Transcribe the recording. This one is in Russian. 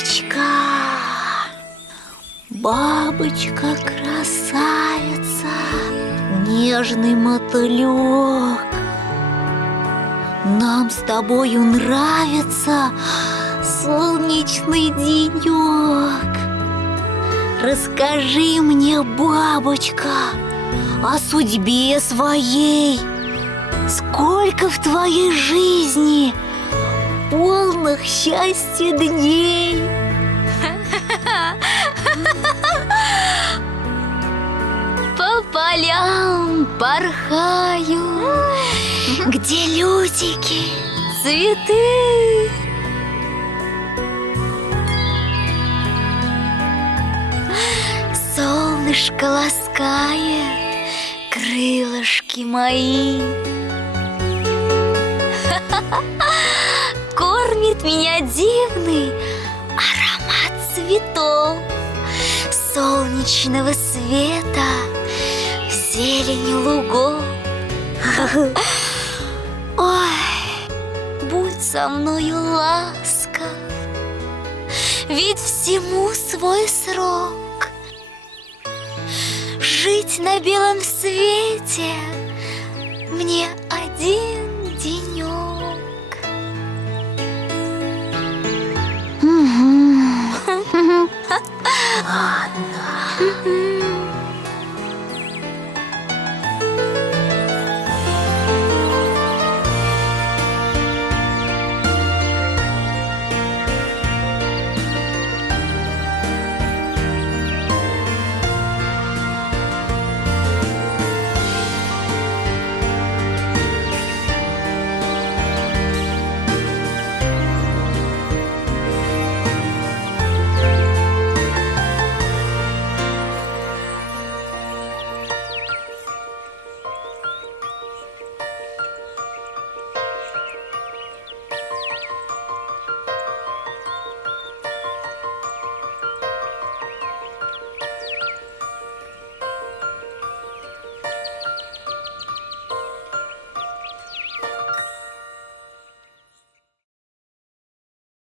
бабочка, бабочка-красавица, нежный мотылек. Нам с тобою нравится солнечный денек. Расскажи мне, бабочка, о судьбе своей. Сколько в твоей жизни полных счастья дней? По полям порхаю, где лютики, цветы. Солнышко ласкает крылышки мои, кормит меня дивный аромат цветов, солнечного света, зелени лугов. Ой, будь со мною ласков, ведь всему свой срок. Жить на белом свете мне один